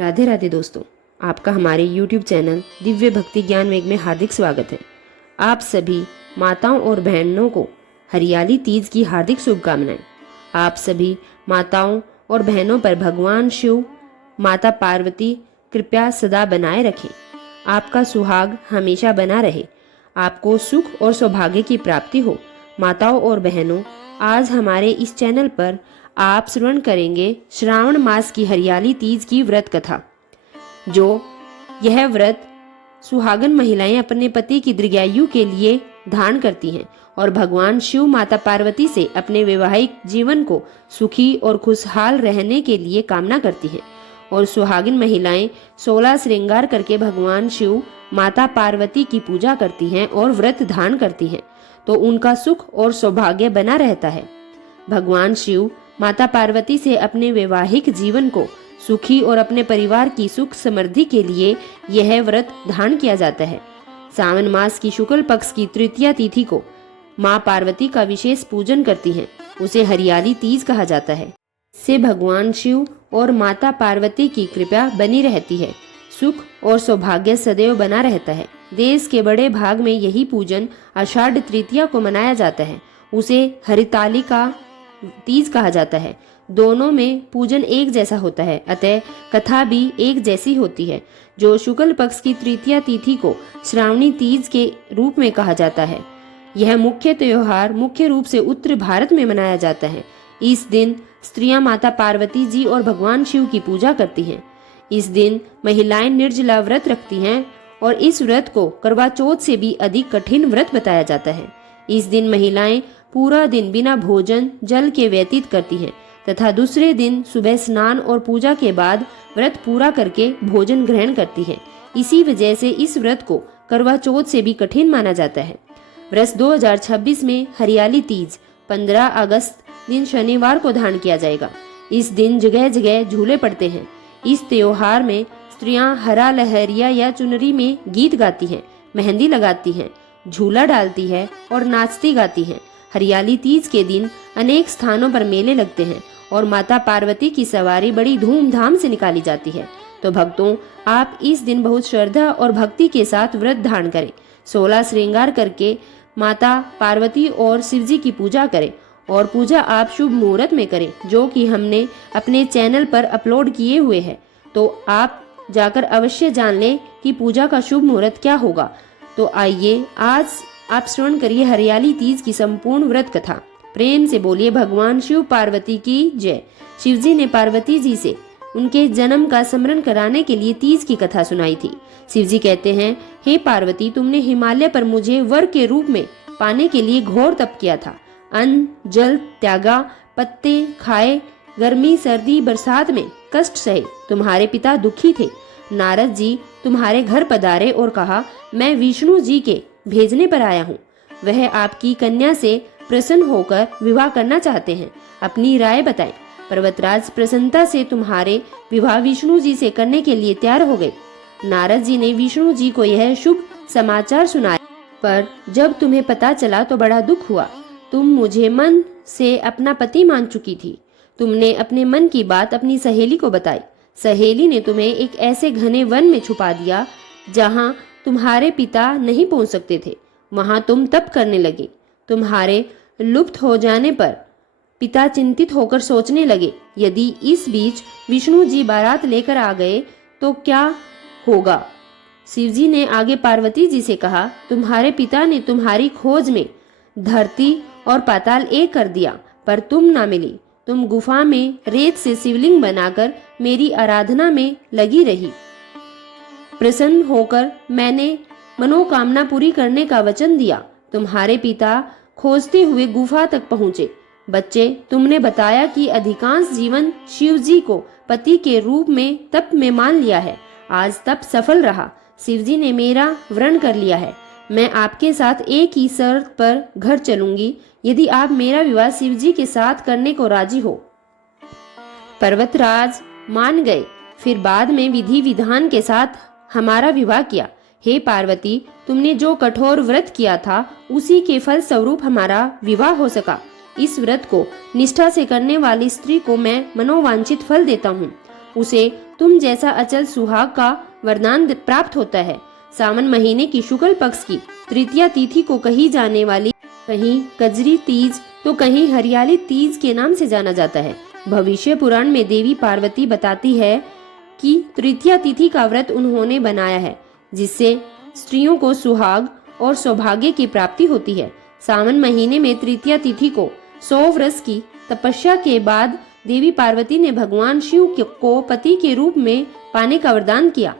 राधे राधे दोस्तों, आपका हमारे YouTube चैनल दिव्य भक्ति ज्ञान वेग में हार्दिक स्वागत है। आप सभी माताओं और बहनों को हरियाली तीज की हार्दिक शुभकामनाएं। आप सभी माताओं और बहनों पर भगवान शिव, माता पार्वती कृपया सदा बनाए रखें। आपका सुहाग हमेशा बना रहे, आपको सुख और सौभाग्य की प्राप्ति हो। माताओं और बहनों, आज हमारे इस चैनल पर आप श्रवण करेंगे श्रावण मास की हरियाली तीज की व्रत कथा। जो यह व्रत सुहागन महिलाएं अपने पति की दीर्घायु के लिए धारण करती हैं और भगवान शिव, माता पार्वती से अपने वैवाहिक जीवन को सुखी और खुशहाल रहने के लिए कामना करती हैं। और सुहागिन महिलाएं 16 श्रृंगार करके भगवान शिव, माता पार्वती की पूजा करती हैं और व्रत धारण करती हैं, तो उनका सुख और सौभाग्य बना रहता है। भगवान शिव, माता पार्वती से अपने वैवाहिक जीवन को सुखी और अपने परिवार की सुख समृद्धि के लिए यह व्रत धारण किया जाता है। सावन मास की शुक्ल पक्ष की तृतीया तिथि को माँ पार्वती का विशेष पूजन करती हैं, उसे हरियाली तीज कहा जाता है। से भगवान शिव और माता पार्वती की कृपा बनी रहती है, सुख और सौभाग्य सदैव बना रहता है। देश के बड़े भाग में यही पूजन आषाढ़ तृतीया को मनाया जाता है, उसे हरितालिका तीज कहा जाता है। दोनों में पूजन एक जैसा होता है, अतः कथा भी एक जैसी होती है। जो शुक्ल पक्ष की तृतीया तिथि को श्रावणी तीज के रूप में कहा जाता है, यह मुख्य त्योहार मुख्य रूप से उत्तर भारत में मनाया जाता है। इस दिन स्त्रियां माता पार्वती जी और भगवान शिव की पूजा करती हैं। इस दिन महिलाएं निर्जला व्रत रखती हैं और इस व्रत को करवा चौथ से भी अधिक कठिन व्रत बताया जाता है। इस दिन महिलाएं पूरा दिन बिना भोजन जल के व्यतीत करती हैं तथा दूसरे दिन सुबह स्नान और पूजा के बाद व्रत पूरा करके भोजन ग्रहण करती हैं। इसी वजह से इस व्रत को करवा चौथ से भी कठिन माना जाता है। वर्ष 2026 में हरियाली तीज 15 अगस्त दिन शनिवार को धारण किया जाएगा। इस दिन जगह जगह झूले पड़ते हैं। इस त्योहार में स्त्रियां हरा लहरिया या चुनरी में गीत गाती हैं, मेहंदी लगाती हैं, झूला डालती है और नाचती गाती हैं। हरियाली तीज के दिन अनेक स्थानों पर मेले लगते हैं और माता पार्वती की सवारी बड़ी धूमधाम से निकाली जाती है। तो भक्तों, आप इस दिन बहुत श्रद्धा और भक्ति के साथ व्रत धारण करें, 16 श्रृंगार करके माता पार्वती और शिव जी की पूजा करें और पूजा आप शुभ मुहूर्त में करें, जो कि हमने अपने चैनल पर अपलोड किए हुए हैं। तो आप जाकर अवश्य जान लें कि पूजा का शुभ मुहूर्त क्या होगा। तो आइए आज आप श्रवण करिए हरियाली तीज की संपूर्ण व्रत कथा। प्रेम से बोलिए भगवान शिव पार्वती की जय। शिव जी ने पार्वती जी से उनके जन्म का स्मरण कराने के लिए तीज की कथा सुनाई थी। शिव जी कहते हैं, हे पार्वती, तुमने हिमालय पर मुझे वर के रूप में पाने के लिए घोर तप किया था। अन्न जल त्यागा, पत्ते खाए, गर्मी सर्दी बरसात में कष्ट सहे। तुम्हारे पिता दुखी थे। नारद जी तुम्हारे घर पधारे और कहा, मैं विष्णु जी के भेजने पर आया हूँ। वह आपकी कन्या से प्रसन्न होकर विवाह करना चाहते हैं, अपनी राय बताएं। पर्वतराज प्रसन्नता से तुम्हारे विवाह विष्णु जी से करने के लिए तैयार हो गए। नारद जी ने विष्णु जी को यह शुभ समाचार सुनाया, पर जब तुम्हें पता चला तो बड़ा दुख हुआ। तुम मुझे मन से अपना पति मान चुकी थी। तुमने अपने मन की बात अपनी सहेली को बताई। सहेली ने तुम्हें एक ऐसे घने वन में छुपा दिया जहाँ तुम्हारे पिता नहीं पहुंच सकते थे। वहां तुम तप करने लगे। तुम्हारे लुप्त हो जाने पर पिता चिंतित होकर सोचने लगे, यदि इस बीच विष्णु जी बारात लेकर आ गए तो क्या होगा। शिवजी ने आगे पार्वती जी से कहा, तुम्हारे पिता ने तुम्हारी खोज में धरती और पाताल एक कर दिया, पर तुम ना मिली। तुम गुफा में रेत से शिवलिंग बनाकर मेरी आराधना में लगी रही। प्रसन्न होकर मैंने मनोकामना पूरी करने का वचन दिया। तुम्हारे पिता खोजते हुए गुफा तक पहुंचे। बच्चे, तुमने बताया कि अधिकांश जीवन शिव जी को पति के रूप में तप में मान लिया है। आज तप सफल रहा। शिव जी ने मेरा वरण कर लिया है। मैं आपके साथ एक ही शर्त पर घर चलूंगी, यदि आप मेरा विवाह शिव जी के साथ करने को राजी हो। पर्वतराज मान गए। फिर बाद में विधि विधान के साथ हमारा विवाह किया। हे पार्वती, तुमने जो कठोर व्रत किया था उसी के फल स्वरूप हमारा विवाह हो सका। इस व्रत को निष्ठा से करने वाली स्त्री को मैं मनोवांछित फल देता हूँ। उसे तुम जैसा अचल सुहाग का वरदान प्राप्त होता है। सावन महीने की शुक्ल पक्ष की तृतीया तिथि को कही जाने वाली कहीं कजरी तीज तो कहीं हरियाली तीज के नाम से जाना जाता है। भविष्य पुराण में देवी पार्वती बताती है कि तृतीया तिथि का व्रत उन्होंने बनाया है जिससे स्त्रियों को सुहाग और सौभाग्य की प्राप्ति होती है। सावन महीने में तृतीया तिथि को 100 वर्ष की तपस्या के बाद देवी पार्वती ने भगवान शिव को पति के रूप में पाने का वरदान किया।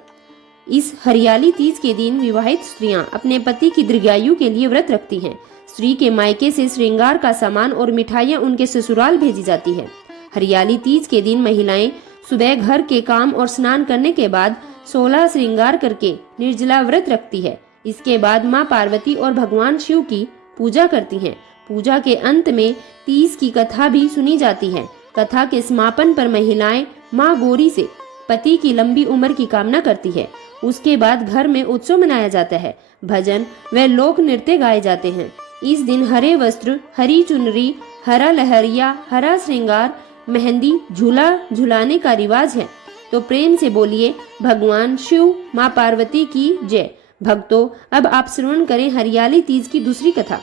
इस हरियाली तीज के दिन विवाहित स्त्रियां अपने पति की दीर्घायु के लिए व्रत रखती हैं। स्त्री के मायके से श्रृंगार का सामान और मिठाइयां उनके ससुराल भेजी जाती है। हरियाली तीज के दिन महिलाएं सुबह घर के काम और स्नान करने के बाद 16 श्रृंगार करके निर्जला व्रत रखती है। इसके बाद माँ पार्वती और भगवान शिव की पूजा करती हैं। पूजा के अंत में तीज की कथा भी सुनी जाती है। कथा के समापन पर महिलाएं माँ गौरी से पति की लंबी उम्र की कामना करती है। उसके बाद घर में उत्सव मनाया जाता है। भजन व लोक नृत्य गाए जाते हैं। इस दिन हरे वस्त्र, हरी चुनरी, हरा लहरिया, हरा श्रृंगार, मेहंदी, झूला झुलाने का रिवाज है। तो प्रेम से बोलिए भगवान शिव माँ पार्वती की जय। भक्तों, अब आप श्रवण करें हरियाली तीज की दूसरी कथा।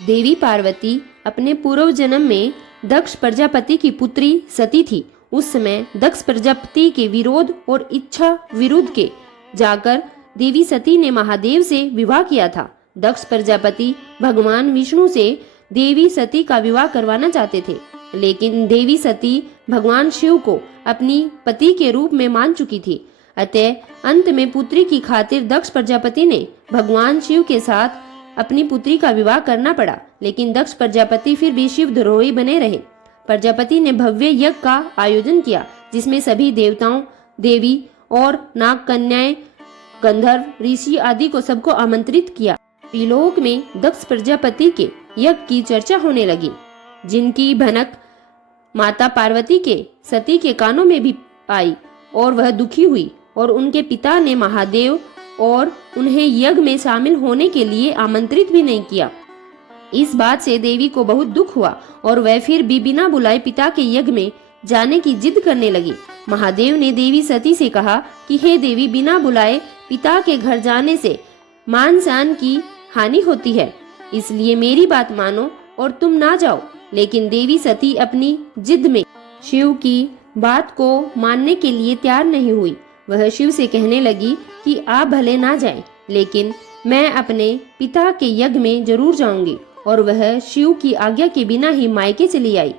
देवी पार्वती अपने पूर्व जन्म में दक्ष प्रजापति की पुत्री सती थी। उस समय दक्ष प्रजापति के विरोध और इच्छा विरुद्ध के जाकर देवी सती ने महादेव से विवाह किया था। दक्ष प्रजापति भगवान विष्णु से देवी सती का विवाह करवाना चाहते थे, लेकिन देवी सती भगवान शिव को अपनी पति के रूप में मान चुकी थी। अतः अंत में पुत्री की खातिर दक्ष प्रजापति ने भगवान शिव के साथ अपनी पुत्री का विवाह करना पड़ा, लेकिन दक्ष प्रजापति फिर भी शिव द्रोही बने रहे। प्रजापति ने भव्य यज्ञ का आयोजन किया जिसमें सभी देवताओं, देवी और नाग कन्याएं, गंधर्व, ऋषि आदि को सबको आमंत्रित किया। त्रिलोक में दक्ष प्रजापति के यज्ञ की चर्चा होने लगी, जिनकी भनक माता पार्वती के सती के कानों में भी आई और वह दुखी हुई और उनके पिता ने महादेव और उन्हें यज्ञ में शामिल होने के लिए आमंत्रित भी नहीं किया। इस बात से देवी को बहुत दुख हुआ और वह फिर भी बिना बुलाए पिता के यज्ञ में जाने की जिद करने लगी। महादेव ने देवी सती से कहा कि हे देवी, बिना बुलाए पिता के घर जाने से मान शान की हानि होती है, इसलिए मेरी बात मानो और तुम ना जाओ। लेकिन देवी सती अपनी जिद में शिव की बात को मानने के लिए तैयार नहीं हुई। वह शिव से कहने लगी कि आप भले ना जाएं, लेकिन मैं अपने पिता के यज्ञ में जरूर जाऊंगी। और वह शिव की आज्ञा के बिना ही मायके चली आई।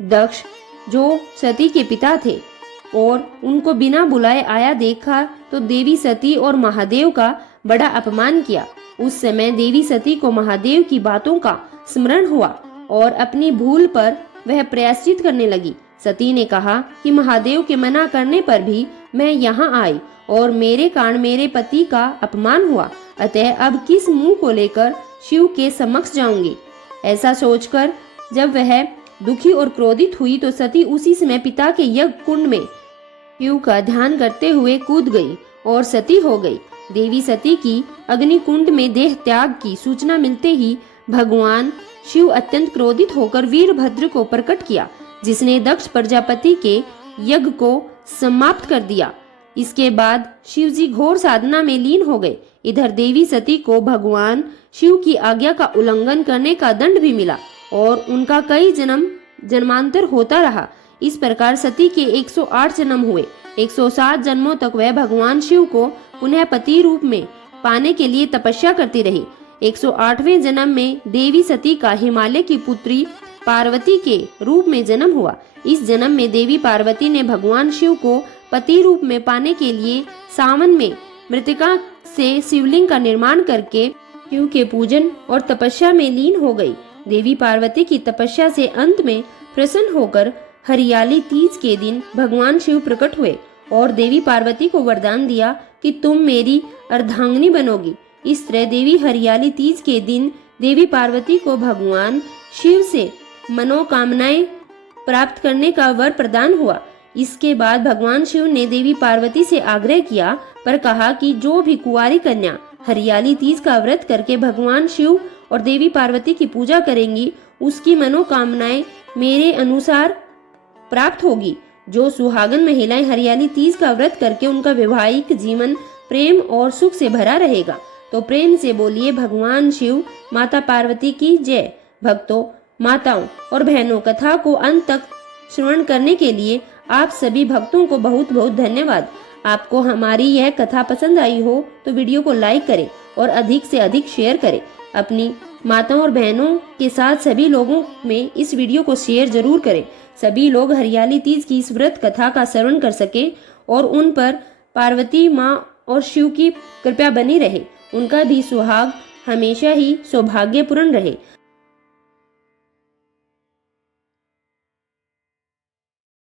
दक्ष जो सती के पिता थे और उनको बिना बुलाए आया देखा तो देवी सती और महादेव का बड़ा अपमान किया। उस समय देवी सती को महादेव की बातों का स्मरण हुआ और अपनी भूल पर वह प्रायश्चित करने लगी। सती ने कहा कि महादेव के मना करने पर भी मैं यहाँ आई और मेरे कारण मेरे पति का अपमान हुआ, अतः अब किस मुंह को लेकर शिव के समक्ष जाऊंगी। ऐसा सोचकर जब वह दुखी और क्रोधित हुई तो सती उसी समय पिता के यज्ञ कुंड में शिव का ध्यान करते हुए कूद गई और सती हो गई। देवी सती की अग्नि कुंड में देह त्याग की सूचना मिलते ही भगवान शिव अत्यंत क्रोधित होकर वीरभद्र को प्रकट किया, जिसने दक्ष प्रजापति के यज्ञ को समाप्त कर दिया। इसके बाद शिवजी घोर साधना में लीन हो गए। इधर देवी सती को भगवान शिव की आज्ञा का उल्लंघन करने का दंड भी मिला और उनका कई जन्मांतर होता रहा। इस प्रकार सती के 108 जन्म हुए। 107 जन्मों तक वह भगवान शिव को पुनः पति रूप में पाने के लिए तपस्या करती रही। 108वें जन्म में देवी सती का हिमालय की पुत्री पार्वती के रूप में जन्म हुआ। इस जन्म में देवी पार्वती ने भगवान शिव को पति रूप में पाने के लिए सावन में मृतिका से शिवलिंग का निर्माण करके शिव के पूजन और तपस्या में लीन हो गई। देवी पार्वती की तपस्या से अंत में प्रसन्न होकर हरियाली तीज के दिन भगवान शिव प्रकट हुए और देवी पार्वती को वरदान दिया कि तुम मेरी अर्धांगिनी बनोगी। इस तरह देवी हरियाली तीज के दिन देवी पार्वती को भगवान शिव से मनोकामनाएं प्राप्त करने का वर प्रदान हुआ। इसके बाद भगवान शिव ने देवी पार्वती से आग्रह किया पर कहा कि जो भी कुंवारी कन्या हरियाली तीज का व्रत करके भगवान शिव और देवी पार्वती की पूजा करेंगी उसकी मनोकामनाएं मेरे अनुसार प्राप्त होगी। जो सुहागन महिलाएं हरियाली तीज का व्रत करके उनका वैवाहिक जीवन प्रेम और सुख से भरा रहेगा। तो प्रेम से बोलिए भगवान शिव, माता पार्वती की जय। भक्तों, माताओं और बहनों, कथा को अंत तक श्रवण करने के लिए आप सभी भक्तों को बहुत बहुत धन्यवाद। आपको हमारी यह कथा पसंद आई हो तो वीडियो को लाइक करें और अधिक से अधिक शेयर करें। अपनी माताओं और बहनों के साथ सभी लोगों में इस वीडियो को शेयर जरूर करें। सभी लोग हरियाली तीज की इस व्रत कथा का श्रवण कर सके और उन पर पार्वती माँ और शिव की कृपा बनी रहे, उनका भी सुहाग हमेशा ही सौभाग्यपूर्ण रहे।